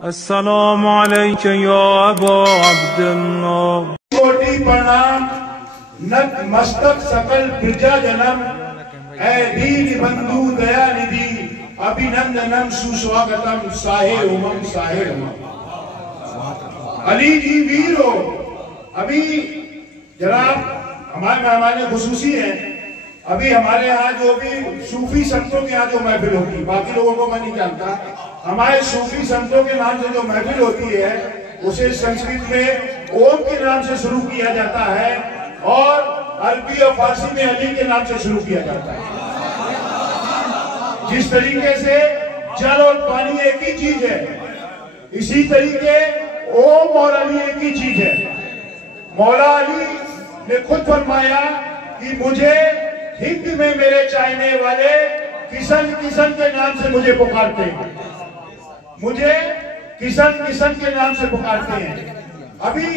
अस्सलामु अलैका या अबा अब्दुल्लाह। कोटि प्रणाम नत मस्तक सकल प्रजा जनम, ऐ दीन बंधु दया निधि, अभिनंदनम सुस्वागतम साहे उमम साहे उमम। अली जी वीर हो। अभी जनाब हमारे मेहमान खुसूसी हैं। अभी हमारे यहाँ जो भी सूफी संतों के यहाँ जो महफिल होती, बाकी लोगों को मैं नहीं जानता, हमारे सूफी संतों के नाम से जो महफिल होती है उसे संस्कृत में ओम के नाम से शुरू किया जाता है और अरबी और फारसी में अली के नाम से शुरू किया जाता है। जिस तरीके से जल और पानी एक ही चीज है, इसी तरीके ओम और अली एक ही चीज है। मौला अली ने खुद फरमाया कि मुझे हिंद में मेरे चाहने वाले किशन किशन के नाम से मुझे पुकारते हैं, मुझे किशन किशन के नाम से पुकारते हैं। अभी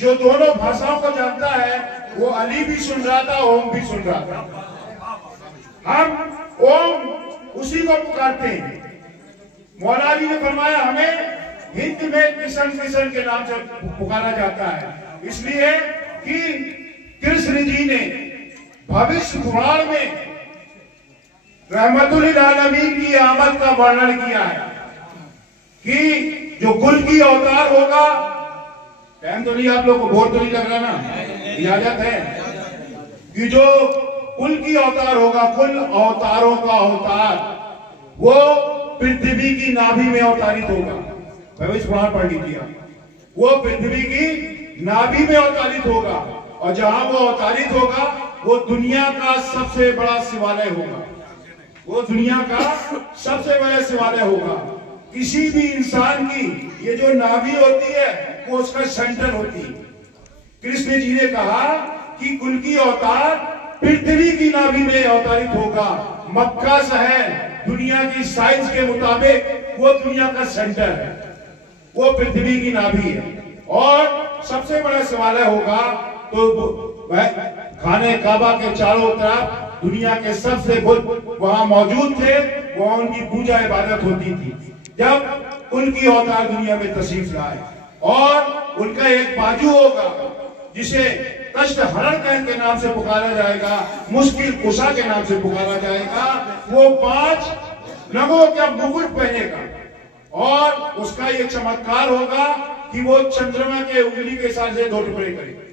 जो दोनों भाषाओं को जानता है वो अली भी सुन रहा था, ओम भी सुन रहा था। हम ओम उसी को पुकारते हैं। मौला अली ने फरमाया हमें हिंद में किशन किशन के नाम से पुकारा जाता है, इसलिए कि कृष्ण जी ने भविष्य पुराण में रहमतुल आलमीन की आमद का वर्णन किया है कि जो कुल की अवतार होगा। टाइम तो नहीं, आप लोग को बोर तो नहीं लग रहा ना? इजाजत है कि जो कुल की अवतार होगा, कुल अवतारों का अवतार, वो पृथ्वी की नाभि में अवतारित होगा। भविष्य पुराण पढ़ लीजिए। वो पृथ्वी की नाभि में अवतारित होगा और जहां वो अवतारित होगा वो दुनिया का सबसे बड़ा शिवालय होगा। वो दुनिया का सबसे बड़ा शिवालय होगा। किसी भी इंसान की ये जो नाभि होती है वो उसका सेंटर होती है। कृष्ण जी ने कहा कि कुल की अवतार पृथ्वी की नाभि में अवतारित होगा। मक्का शहर दुनिया की साइंस के मुताबिक वो दुनिया का सेंटर है, वो पृथ्वी की नाभि है और सबसे बड़ा शिवालय होगा। तो खाने काबा के चारों तरफ दुनिया के सबसे बुद्ध वहां मौजूद थे, वहां उनकी पूजा इबादत होती थी। जब उनकी अवतार दुनिया में तशरीफ लाए और उनका एक बाजू होगा जिसे कष्ट हरण के नाम से पुकारा जाएगा, मुश्किल कुशा के नाम से पुकारा जाएगा। वो 5 रंगों का मुकुट पहनेगा और उसका ये चमत्कार होगा कि वो चंद्रमा के उंगली के साथ से 2 टुकड़े करेगा।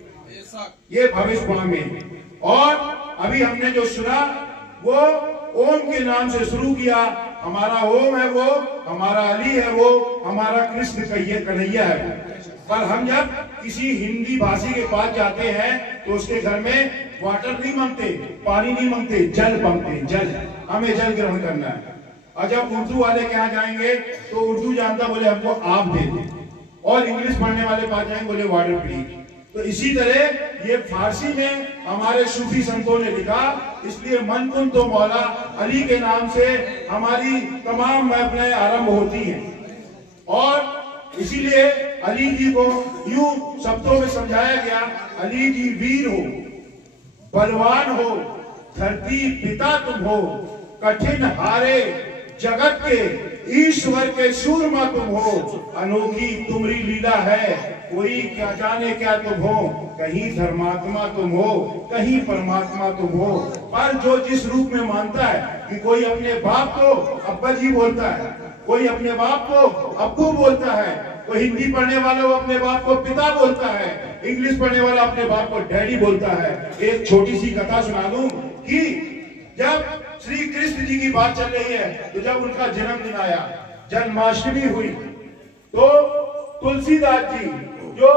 ये भविष्यवाणी में। और अभी हमने जो सुना वो ओम के नाम से शुरू किया। हमारा ओम है वो, हमारा अली है वो, हमारा कृष्ण कन्हैया है वो। पर हम जब किसी हिंदी भाषी के पास जाते हैं तो उसके घर में वाटर नहीं मांगते, पानी नहीं मांगते, जल मांगते। जल, हमें जल ग्रहण करना है। और जब उर्दू वाले के यहाँ जाएंगे तो उर्दू जानता, बोले हमको आप दे दे। और इंग्लिश पढ़ने वाले पास जाएंगे, बोले वाटर प्लीज। तो इसी तरह ये फारसी में हमारे सूफी संतों ने लिखा, इसलिए मन कुन तो मौला अली के नाम से हमारी तमाम महफिलें आरंभ होती हैं। और इसीलिए अली जी को यूं शब्दों में समझाया गया, अली जी वीर हो, बलवान हो, धरती पिता तुम हो, कठिन हारे जगत के ईश्वर के सूरमा तुम हो, अनोखी तुम्हारी लीला है, कोई क्या जाने क्या तुम हो, कहीं धर्मात्मा तुम हो, कहीं परमात्मा तुम हो। पर जो जिस रूप में मानता है कि कोई अपने बाप को अब्बा जी बोलता है, कोई अपने बाप को अब्बू बोलता है, कोई हिंदी पढ़ने वाला वो अपने बाप को पिता बोलता है, इंग्लिश पढ़ने वाला अपने बाप को डैडी बोलता है। एक छोटी सी कथा सुना दूं कि जब श्री कृष्ण जी की बात चल रही है तो जब उनका जन्मदिन आया, जन्माष्टमी हुई, तो तुलसीदास जी जो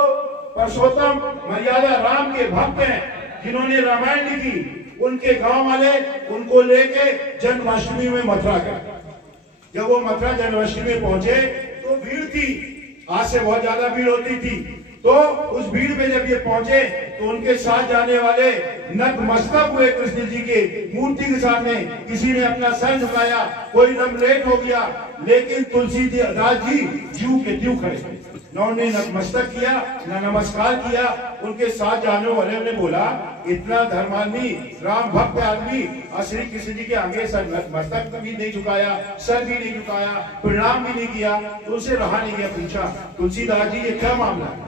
पुरुषोत्तम मर्यादा राम के भक्त हैं, जिन्होंने रामायण लिखी, उनके गांव वाले उनको लेके जन्माष्टमी में मथुरा गए। जब वो मथुरा जन्माष्टमी में पहुंचे तो भीड़ थी, आज से बहुत ज्यादा भीड़ होती थी। तो उस भीड़ में जब ये पहुंचे तो उनके साथ जाने वाले नतमस्तक हुए कृष्ण जी के मूर्ति के सामने। किसी ने अपना सर झुकाया, कोई दम लेट हो गया, लेकिन तुलसीदास जी ज्यों के त्यों खड़े, न उन्होंने नतमस्तक किया न नमस्कार किया। उनके साथ जाने वाले ने बोला इतना धर्मादमी, राम भक्त आदमी और श्री कृष्ण जी के आगे सर मस्तक भी नहीं झुकाया, सर भी नहीं झुकाया, प्रणाम भी नहीं किया, तो उसे रहा नहीं गया। पूछा तुलसीदास जी ये क्या मामला है?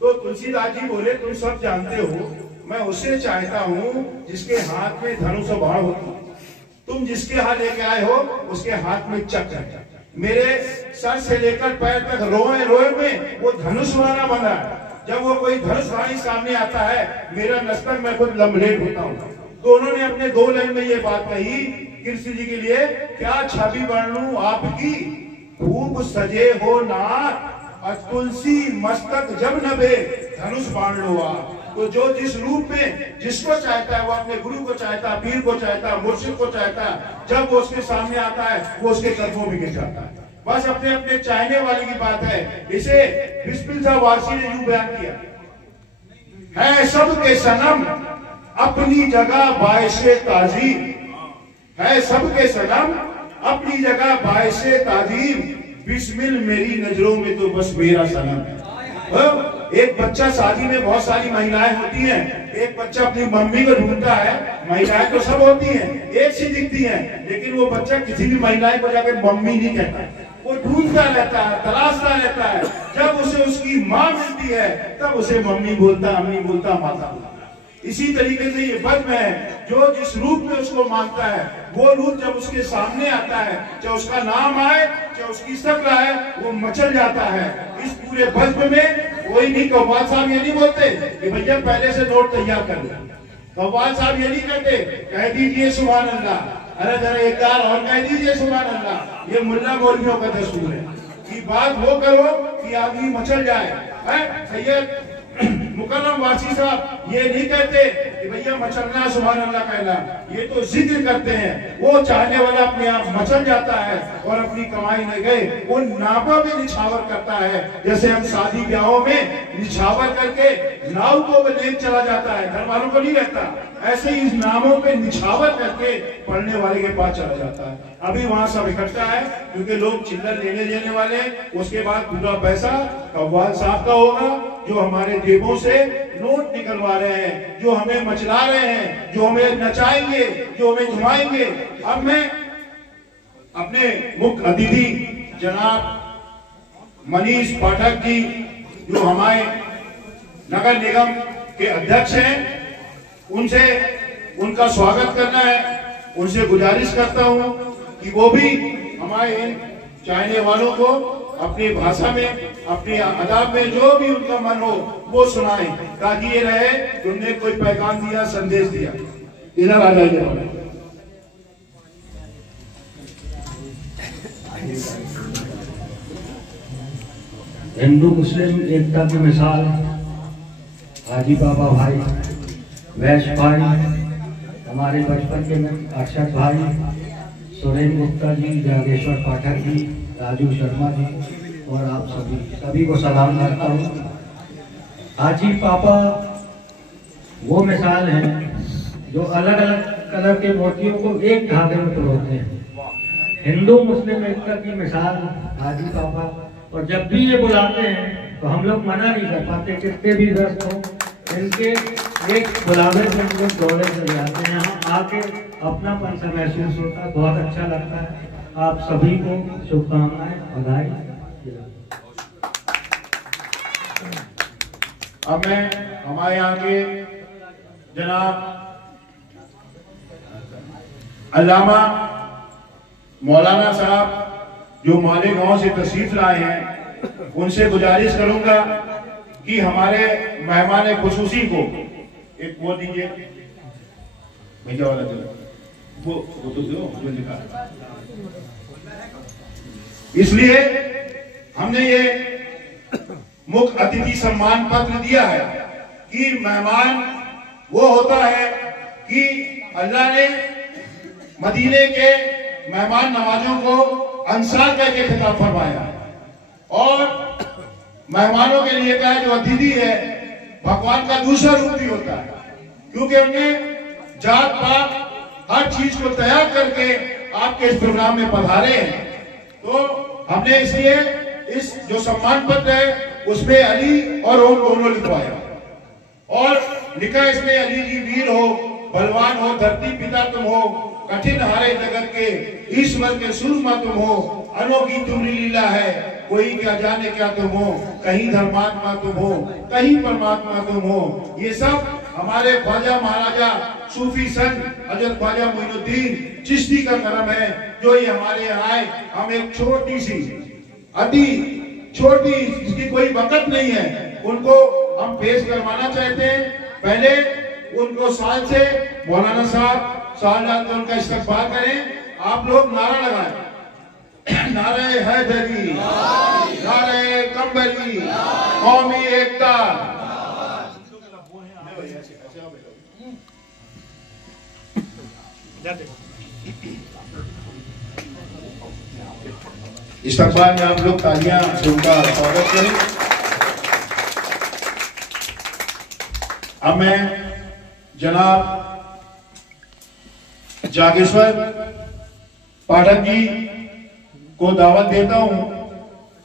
तो तुलसीदास जी बोले तुम सब जानते हो मैं उसे चाहता हूँ जिसके हाथ में धनुष और बाण होती है। तुम जिसके हाथ लेके आए हो उसके हाथ में चक्र है। मेरे सर से लेकर पैर तक रोए रोए में वो धनुष वाला बना है। जब वो कोई धनुषधारी सामने आता है मेरा मस्तक मैं खुद लम्बलेट होता हूँ। तो उन्होंने अपने 2 लाइन में ये बात कही कृष्ण जी के लिए, क्या छवि वर्णूं आपकी खूब सजे हो नाथ, तुलसी मस्तक जब नभे धनुष बाण लो आप। तो जो जिस रूप में जिसको चाहता है वो अपने गुरु को चाहता है, पीर को चाहता है, मुर्शिद को चाहता है, जब वो उसके सामने आता है वो उसके कदमों में गिर जाता है। बस अपने अपने चाहने वाले की बात है। इसे बिस्मिल शाह वारसी ने यूं बयान किया है, सबके सनम अपनी जगह बायशे ताजीम, है सबके सनम अपनी जगह बायशे ताजीम, बिस्मिल मेरी नजरों में तो बस मेरा सनम है। एक बच्चा शादी में बहुत सारी महिलाएं होती हैं, एक बच्चा अपनी मम्मी को ढूंढता है, महिलाएं तो सब होती हैं, एक सी दिखती हैं, लेकिन वो बच्चा किसी भी महिलाएं को जाकर मम्मी नहीं कहता, वो ढूंढता रहता है, तलाशता रहता है। जब उसे उसकी माँ मिलती है तब उसे मम्मी बोलता, अम्मी बोलता, माता बोलता। इसी तरीके से ये बद्ध है, जो जिस रूप में उसको मानता है वो रूप जब उसके सामने आता है, चाहे उसका नाम आए चाहे उसकी शक्ल आए, वो मचल जाता है। इस पूरे बद्ध में कोई नहीं, कव्वाल साहब ये नहीं बोलते कि भैया पहले से नोट तैयार कर ले, कव्वाल साहब ये नहीं कहते कह दीजिए सुभान अल्लाह, अरे जरा एक बार और कह दीजिए सुभान अल्लाह। ये मुल्ला मौलवियों का दस्तूर है कि बात वो करो कि आदमी मचल जाए। सैयद मुकर्रम वासी साहब ये नहीं कहते कि भैया मचलना सुभान अल्लाह कहना, ये तो जिक्र करते हैं। वो चाहने वाला अपने आप मचल जाता है और अपनी कमाई न गए वो नावा में निछावर करता है। जैसे हम शादी ब्याहों में निछावर करके नाव को ले चला जाता है, घर वालों को नहीं रहता, ऐसे ही इस नामों पे निछावर करके पढ़ने वाले के पास चला जाता है। अभी वहां सब इकट्ठा है क्योंकि लोग चिल्लर लेने देने वाले, उसके बाद पूरा पैसा कव्वाल साहब का होगा जो हमारे जेबों से नोट निकलवा रहे हैं, जो हमें मचला रहे हैं, जो हमें नचाएंगे, जो हमें घुमाएंगे। अब मैं अपने मुख्य अतिथि जनाब मनीष पाठक जी जो हमारे नगर निगम के अध्यक्ष हैं, उनसे उनका स्वागत करना है। उनसे गुजारिश करता हूं कि वो भी हमारे चाहने वालों को अपनी भाषा में, अपनी अदाब में जो भी उनका मन हो वो सुनाएं, ताकि ये रहे कि उन्हें कोई पैगाम दिया, संदेश दिया। इधर आ जाइए। हिंदू मुस्लिम एकता की मिसाल हाजी बाबा भाई, वैश्य भाई, हमारे बचपन के अक्षत भाई, सुरेंद्र गुप्ता जी, जागेश्वर पाठक जी, राजू शर्मा जी और आप सभी को सलाम करता हूँ। हाजी पापा वो मिसाल हैं जो अलग अलग कलर के मोतियों को एक धागे में पिरोते हैं। हिंदू मुस्लिम एकता की मिसाल हाजी पापा, और जब भी ये बुलाते हैं तो हम लोग मना नहीं कर पाते, कितने भी व्यस्त हो, इनके एक बुलावे से हम लोग दौड़े चले जाते हैं। यहाँ आके अपनापन से महसूस होता है, बहुत अच्छा लगता है। आप सभी को शुभकामनाएं, बधाई। अब मैं हमारे यहाँ के जनाब अल्लामा मौलाना साहब जो मालेगांव से तशरीफ लाए हैं, उनसे गुजारिश करूंगा कि हमारे मेहमान खुसूसी को एक वो दीजिए भैया वाला, वो तो दो जो लिखा। इसलिए हमने ये मुख्य अतिथि सम्मान पत्र दिया है कि मेहमान वो होता है कि अल्लाह ने मदीने के मेहमान नवाजों को अंसार करके खिताब फरमाया, और मेहमानों के लिए कहा जो अतिथि है भगवान का दूसरा रूप भी होता है, क्योंकि उन्हें जात पात हर चीज को तैयार करके आपके इस प्रोग्राम में पधारे हैं। तो हमने इसलिए इस जो सम्मान पत्र है उसमें अली और ओम दोनों लिखवाया, और लिखा इसमें अली जी वीर हो, बलवान हो, धरती पिता तुम हो, कठिन हारे जगत के ईश्वर के सूरमा तुम हो, अनोखी तुम्हारी लीला है, कोई क्या जाने क्या तुम हो, कहीं धर्मात्मा तुम हो, कहीं परमात्मा तुम हो। ये सब हमारे ख्वाजा महाराजा सूफी संत हजरत ख्वाजा मोइनुद्दीन चिश्ती का करम है, जो ये हमारे यहाँ आए। हम एक छोटी सी अति छोटी, जिसकी कोई वक़्त नहीं है, उनको हम पेश करवाना चाहते हैं। पहले उनको साल से मौलाना साहब साल डाल कर उनका इस्तकबाल करें। आप लोग नारा लगाएं, नारे हैदरी, नारे कंबली, कौमी एकता। इस्तकबाल में आप लोग तालियां से उनका स्वागत करें। अब मैं जनाब जागेश्वर पाठक जी को दावत देता हूं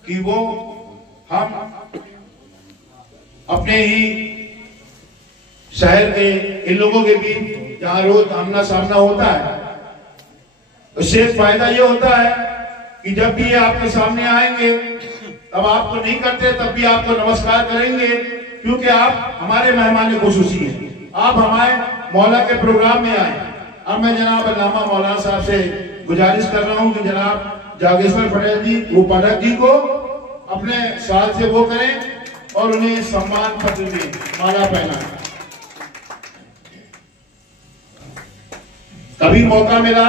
कि वो हम अपने ही शहर के इन लोगों के बीच जहां रोज आमना सामना होता है, उससे फायदा ये होता है कि जब भी ये आपके सामने आएंगे, तब आपको नहीं करते तब भी आपको नमस्कार करेंगे, क्योंकि आप हमारे मेहमान खुसूसी हैं। आप हमारे मौला के प्रोग्राम में आए। अब मैं जनाब अल्लामा मौलाना साहब से गुजारिश कर रहा हूं कि जनाब जागेश्वर पटेल जी वो पाठक जी को अपने साल से वो करें और उन्हें सम्मान पत्र दें, माला पहना। कभी मौका मिला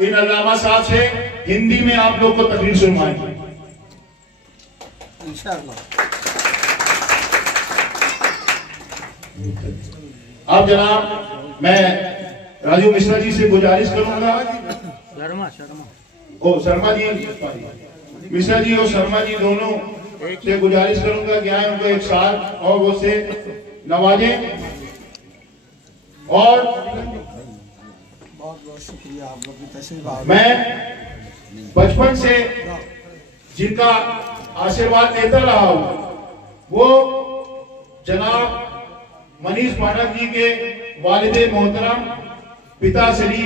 इन अल्लामा साहब से हिंदी में आप लोग को तकरीर सुनवाएंगे इंशाअल्लाह। अब जनाब मैं राजू मिश्रा जी से गुजारिश करूंगा, शर्मा जी, मिश्रा जी और शर्मा जी दोनों से गुजारिश करूंगा कि आए उनको एक साल और वो से नवाजें। और बहुत शुक्रिया आप लोग की तशरीफ। मैं बचपन से जिनका आशीर्वाद लेता रहा हूं वो जनाब मनीष पाठक जी के वालिदे मोहतरम पिता श्री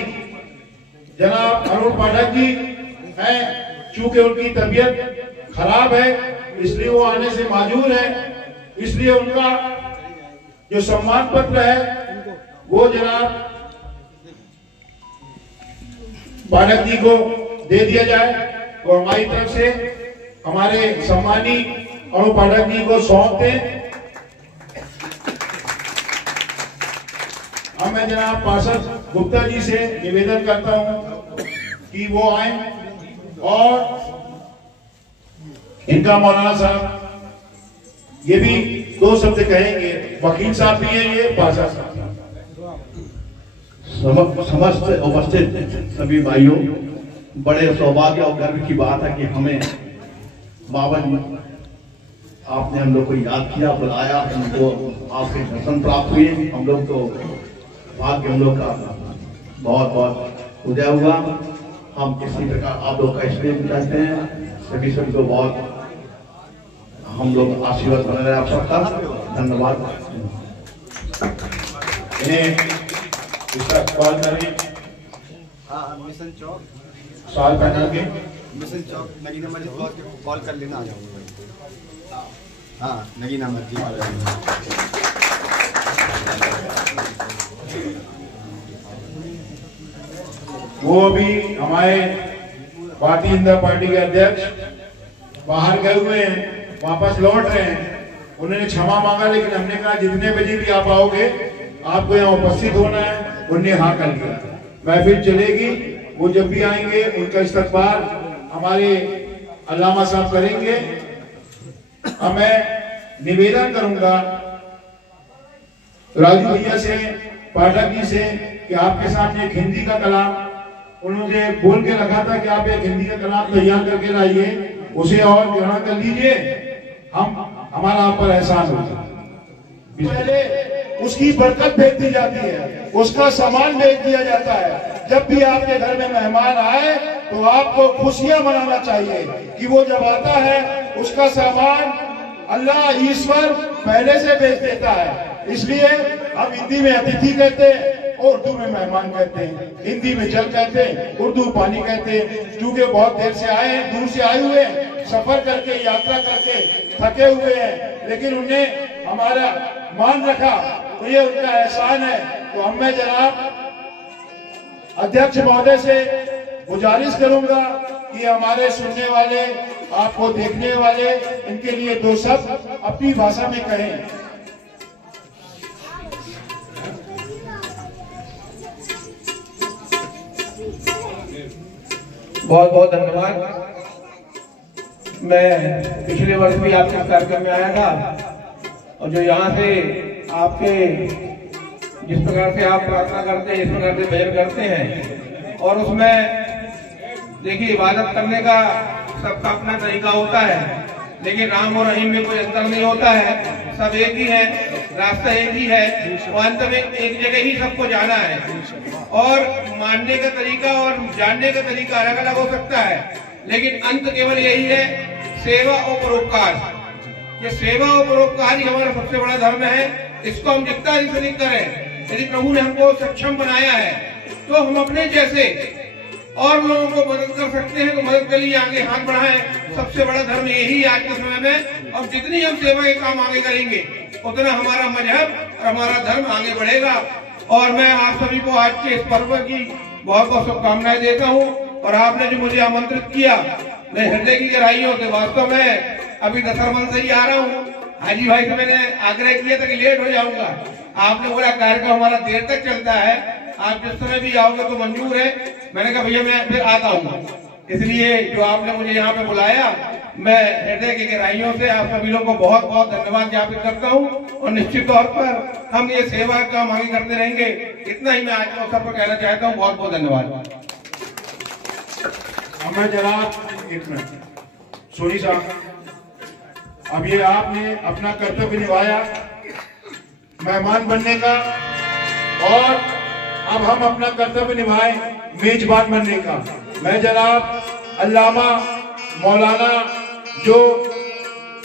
जनाब अरुण पाठक जी हैं। चूंकि उनकी तबीयत खराब है इसलिए वो आने से माजूर है, इसलिए उनका जो सम्मान पत्र है वो जनाब पाठक जी को दे दिया जाए। तो हमारी तरफ से हमारे सम्मानी अरुण पाठक जी को सौंप दें। अब मैं जनाब पार्षद गुप्ता जी से निवेदन करता हूं कि वो आए और इनका मौलाना साहब ये भी दो शब्द कहेंगे। वकील साहब भी हैं, ये पार्षद साहब। समस्त उपस्थित सभी भाइयों, बड़े सौभाग्य और गर्व की बात है कि हमें बाबा जी आपने हम लोग को याद किया, बुलाया, हमको आपके दर्शन प्राप्त हुए। हम लोग तो भाग्य हम लोग का बहुत बहुत उदय हुआ। हम किसी प्रकार आप लोग का स्नेह चाहते हैं। सभी को बहुत हम लोग आशीर्वाद बना रहे आप सबका। धन्यवाद। कॉल करें मिशन चौक साल पहना के मिशन चौक नगीना मस्जिद कॉल कर लेना, आ जाऊंगा। हाँ नगीना मस्जिद। वो अभी हमारे भारतीय जनता पार्टी के अध्यक्ष बाहर गए हुए हैं, वापस लौट रहे हैं। उन्होंने क्षमा मांगा, लेकिन हमने कहा जितने बजे भी आप आओगे आपको यहाँ उपस्थित होना है। उन्होंने हाँ कर लिया। महफिल चलेगी, वो जब भी आएंगे उनका इस्तकबाल हमारे अल्लामा साहब करेंगे। अब मैं निवेदन करूंगा राजू भैया से, पाठक जी से कि आपके सामने एक हिंदी का कलाम उन्होंने बोल के रखा था कि आप एक हिंदी का कलाम तैयार करके लाइए, उसे और ग्रहण कर लीजिए। हमारा आप पर एहसान होगा। पहले उसकी बरकत भेज दी जाती है, उसका सामान भेज दिया जाता है। जब भी आपके घर में मेहमान आए तो आपको खुशियां मनाना चाहिए कि वो जब आता है उसका सामान अल्लाह ईश्वर पहले से भेज देता है। इसलिए हम हिंदी में अतिथि कहते हैं, उर्दू में मेहमान कहते हैं, हिंदी में जल कहते हैं, उर्दू पानी कहते हैं। क्योंकि बहुत देर से आए हैं, दूर से आए हुए हैं, सफर करके यात्रा करके थके हुए हैं, लेकिन उन्हें हमारा मान रखा तो ये उनका एहसान है। तो हम मैं जनाब अध्यक्ष महोदय से गुजारिश करूंगा कि हमारे सुनने वाले, आपको देखने वाले, इनके लिए दो शब्द अपनी भाषा में कहें। बहुत बहुत धन्यवाद। मैं पिछले वर्ष भी आपके कार्यक्रम में आया था और जो यहाँ से आपके जिस प्रकार से आप प्रार्थना करते हैं, इस प्रकार से भजन करते हैं, और उसमें देखिए इबादत करने का सबका अपना तरीका होता है, लेकिन राम और रहीम में कोई अंतर नहीं होता है, सब एक ही है, रास्ता एक ही है, और अंत में एक जगह ही सबको जाना है। और मानने का तरीका और जानने का तरीका अलग अलग हो सकता है, लेकिन अंत केवल यही है, सेवा और परोपकार। ये सेवा और परोपकार ही हमारा सबसे बड़ा धर्म है। इसको हम जितना अधिक करें, यदि प्रभु ने हमको सक्षम बनाया है तो हम अपने जैसे और लोगों को मदद कर सकते हैं, तो मदद के लिए आगे हाथ बढ़ाएं। सबसे बड़ा धर्म यही है आज के समय में। और जितनी हम सेवा के काम आगे करेंगे उतना हमारा मजहब और हमारा धर्म आगे बढ़ेगा। और मैं आप सभी को आज के इस पर्व की बहुत बहुत शुभकामनाएं देता हूँ। और आपने जो मुझे आमंत्रित किया, मैं हृदय की गहराइयों से, वास्तव में अभी दशरमन से ही आ रहा हूँ। हाजी भाई से मैंने आग्रह किया था कि लेट हो जाऊंगा, आपने बोला कार्यक्रम हमारा देर तक चलता है, आप जिस समय भी आओगे तो मंजूर है। मैंने कहा भैया मैं फिर आता हूँ। इसलिए जो आपने मुझे यहाँ पे बुलाया, मैं हृदय की गहराइयों से आप सभी लोगों को बहुत बहुत धन्यवाद ज्ञापित करता हूँ। और निश्चित तौर पर हम ये सेवा का काम आगे करते रहेंगे। इतना ही मैं आज के अवसर पर कहना चाहता हूँ। बहुत बहुत धन्यवाद। हमें जनाब एक मिनट सोनी साहब, अब ये आपने अपना कर्तव्य निभाया मेहमान बनने का, और अब हम अपना कर्तव्य निभाएं मेजबान बनने का। मैं जनाब अल्लामा मौलाना जो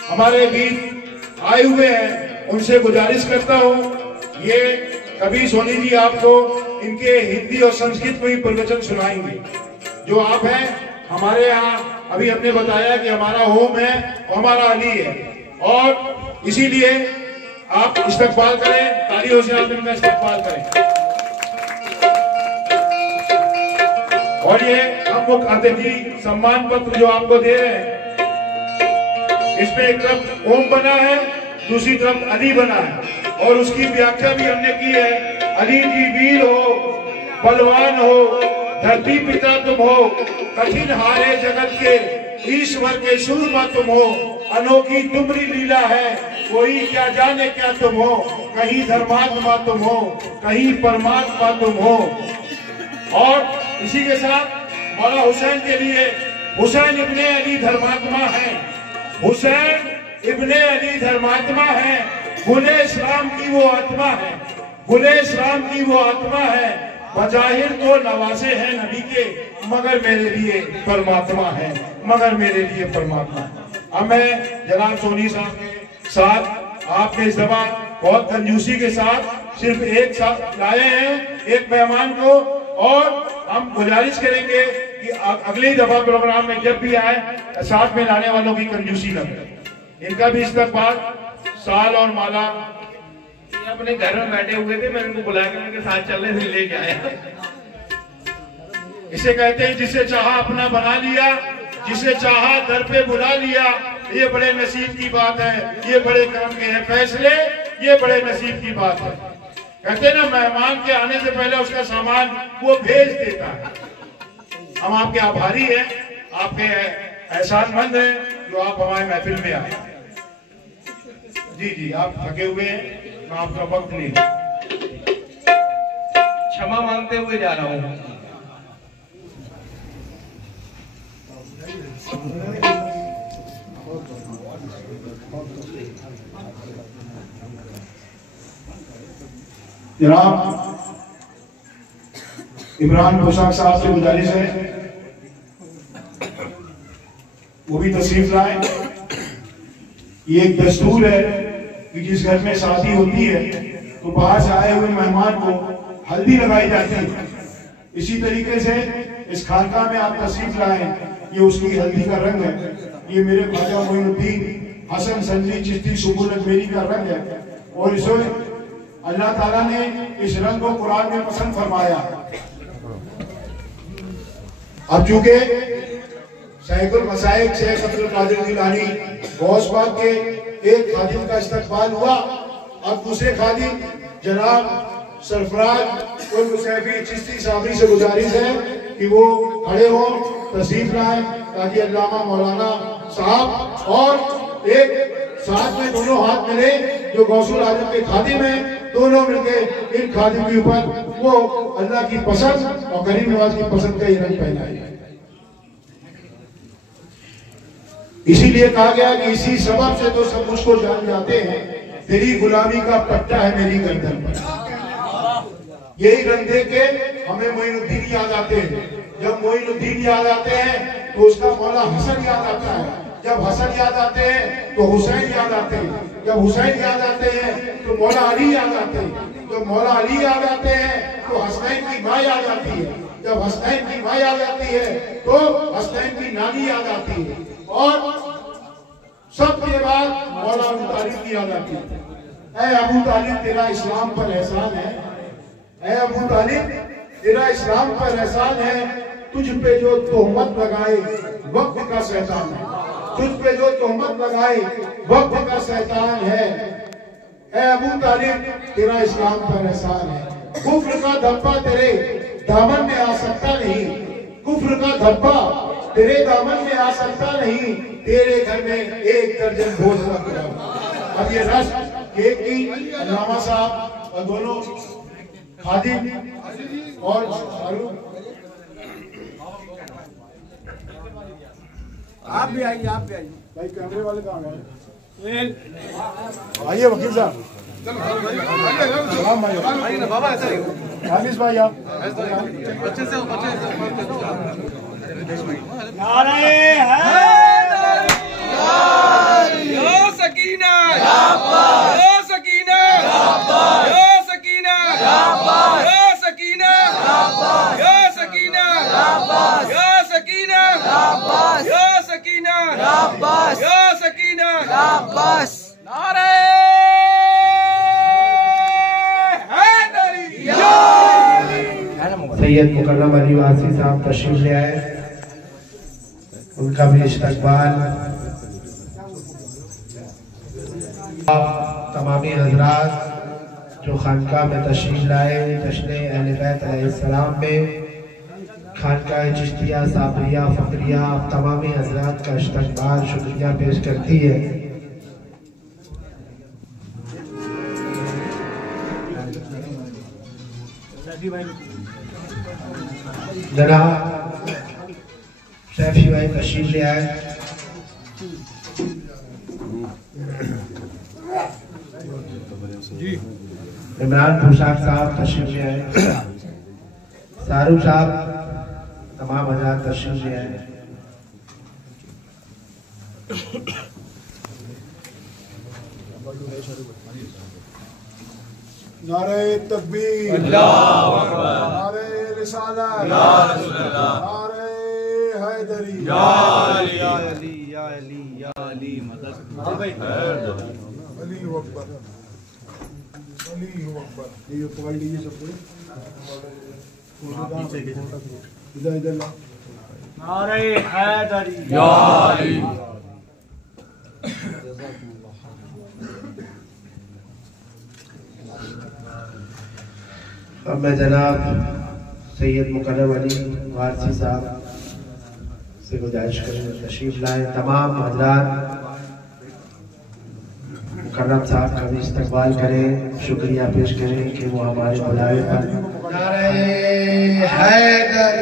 हमारे बीच आए हुए हैं उनसे गुजारिश करता हूं, ये कभी सोनी जी आपको इनके हिंदी और संस्कृत में ही प्रवचन सुनाएंगे। जो आप हैं हमारे यहाँ, अभी हमने बताया कि हमारा होम है, हमारा अली है, और इसीलिए आप इस्तकबाल करें, तालियों से आप इनका इस्तकबाल करें। और ये हम मुख्य अतिथि सम्मान पत्र जो आपको दे रहे हैं, इसमें एक तरफ ओम बना है, दूसरी तरफ अली बना है, और उसकी व्याख्या भी हमने की है। अली जी वीर हो, बलवान हो, धरती पिता तुम हो, कठिन हारे जगत के, ईश्वर के सूरमा तुम हो, अनोखी तुम्हारी लीला है, कोई क्या जाने क्या तुम हो, कहीं धर्मात्मा तुम हो, कहीं परमात्मा तुम हो। और इसी के साथ मौला हुसैन के लिए, हुसैन इब्ने अली धर्मात्मा है, हुसैन इब्ने अली धर्मात्मा है, गुले इस्लाम की वो आत्मा है, गुले इस्लाम की वो आत्मा है, बजाहिर तो नवासे हैं नबी के, मगर मेरे लिए परमात्मा है, मगर मेरे लिए परमात्मा है। अब मैं जनाब सोनी साहब के साथ, आपने इस दफा बहुत कंजूसी के साथ सिर्फ एक साथ लाए हैं एक मेहमान को, और हम गुजारिश करेंगे कि अगली दफा प्रोग्राम में जब भी आए साथ में लाने वालों की कंजूसी न करें। इनका भी इस्तकबाल साल और माला। अपने घर में बैठे हुए थे, मैंने उनको बुलाया, उनके साथ चलने से लेके आया। इसे कहते हैं जिसे चाहा अपना बना लिया, जिसे चाहा दर पे बुला लिया। ये बड़े नसीब की बात है, ये बड़े कर्म के हैं फैसले, ये बड़े नसीब की बात है। कहते ना मेहमान के आने से पहले उसका सामान वो भेज देता है। हम आपके आभारी हैं, आपके एहसानमंद हैं जो आप हमारे महफिल में आए। जी जी, आप थके हुए हैं, मैं आपका वक्त नहीं, क्षमा मांगते हुए जा रहा हूँ। जनाब इमरान पोशाक साहब से गुजारिश है वो भी तशरीफ लाए। ये एक दस्तूर है कि जिस घर में शादी होती है तो बाहर से आए हुए मेहमान को हल्दी लगाई जाती है। इसी तरीके से इस खानका में आप तशरीफ लाए, ये उसकी हल्दी का रंग है। ये मेरे ख्वाजा मोइनुद्दीन हसन संजी चिश्ती सुबुल अजमेरी का रंग है और इसे अल्लाह ताला ने इस रंग को कुरान में पसंद फरमाया। अब चूंकि शाइखुल मसाइक शेख अब्दुल कादिर जिलानी गौसबाग के एक खादिम का इस्तकबाल हुआ। अब दूसरे खादिम जनाब सरफराज उल मुसैफी चिश्ती साहबी से गुजारिश है कि वो खड़े हो, तशरीफ लाए, ताकि अल्लामा मौलाना साहब और एक साथ में दोनों हाथ मिले जो गौसुल आजम के खादिम हैं, दोनों मिलके इन खादिम के ऊपर वो अल्लाह की पसंद और करीम नवाज की पसंद का ये रंग पहनाए। इसीलिए कहा गया कि इसी सबब से तो सब मुझको जान जाते हैं, तेरी गुलामी का पट्टा है मेरी गर्दन पर। यही रंग देख के हमें मोइनुद्दीन याद आते हैं। जब मोइनुद्दीन याद आते हैं तो उसका मौला हसन याद आता है। जब हसन याद आते हैं तो हुसैन याद आते हैं। जब हुसैन याद आते हैं तो मौला अली याद आते हैं। जब मौला अली याद आते हैं तो हसनैन की माँ याद आती है। जब हसनैन की माँ याद आती है तो हसनैन की नानी याद आती है और सबके बाद मौला अबू तालिब की याद आती है। ऐ अबू तालिब तेरा इस्लाम पर एहसान है, ऐ अबू तालिब तेरा इस्लाम पर एहसान है, तुझ पे जो तोहमत लगाए वक्त का शैतान है। तुझ पे जो तोहमत लगाए वक्त का शैतान है। ऐ अबू तालिब तेरा इस्लाम पर एहसान है, कुफ्र का धब्बा तेरे दामन में आ सकता नहीं। कुफ्र का धब्बा तेरे दामन में आ सकता नहीं, तेरे घर में एक दर्जन भोज रखा। अब ये रस्म केक की अल्लामा साहब और दोनों खादिम और आप भी आइए, आप भी आइए। भाई कैमरे वाले कहाँ गए? आइए वकील साहब। सलाम भाई। आइए ना बाबा, ऐसा ही हामिद भाई आप अच्छे से नारे हैदरी या सकीना या सकीना या सकीना या सकीना या सकीना या सकीना या सकीना या सकीना नारे सैयद मुकर्रम अली वासी साहब तशरीफ ले आए, उनका भी इस्तकबाल। तमामी हजरात जो खानका में तशरीफ लाए, जश्न अहले बैत अलैहिस्सलाम में खानका चिश्तिया साबरिया फकरिया आप तमामी हजरात का इस्तकबाल शुक्रिया पेश करती है। जनाब शैफी भाई तशरीफ ले आए। इमरान पोशाक साहब तशरीफ ले आए। सारू साहब तमाम हजरात तशरीफ ले आए। नारे तकबीर, नारे रिसालत, नारे हैदरी, या अली या अली या अली मदद। अली अकबर, अली अकबर। ये पकड़ लीजिए सबको, इधर इधर ला। नारे हैदरी या अली। अब मैं जनाब सैयद मुकर्रम अली वारसी साहब से गुजारिश करूँगा तशरीफ लाए। तमाम हजरात मुकर्रम साहब का भी इस्तकबाल करें, शुक्रिया पेश करें कि वो हमारे बुलावे पर नारे हैदर